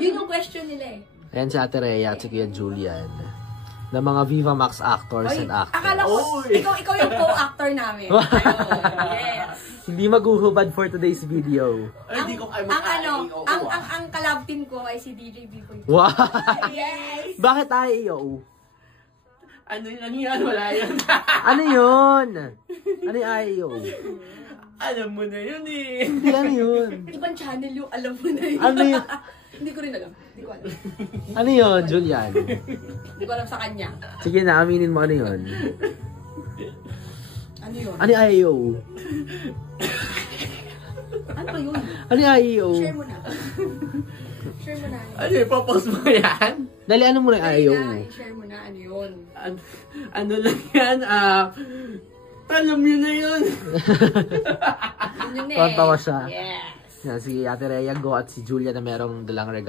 Yun yung question nila eh. Ayan si Ate Rhea at si Kuya Julian. Na mga Viva Max actors and actors. Akala ko, ikaw yung co-actor namin. Ayun, yes. Hindi maguhubad for today's video. Ang collab team ko ay si DJ Biboy. Wow! Yes! Bakit IAO? Ano yan? Wala yan. Ano yun? Ano yung IAO? Alam mo na yun eh. Hindi ano yun? Ibang channel yung alam mo na yun. Ano yun? Hindi ko rin alam. Hindi ko alam. Ano yun, Julian? Hindi ko alam sa kanya. Sige na, aminin mo ano yun. Ano yun? Ano yung IAO? Ano ba yun? Ano yung IAO? Share mo na. Share mo na. Ano yung popost mo yan? Dali, ano mo na yung IAO? Share mo na. Ano yun? Ano lang yan? Alam yun na yun. Yun yun eh. Tawa siya. Yes. Yan, si Ate Rhea go at si Julia na merong dalang regalo.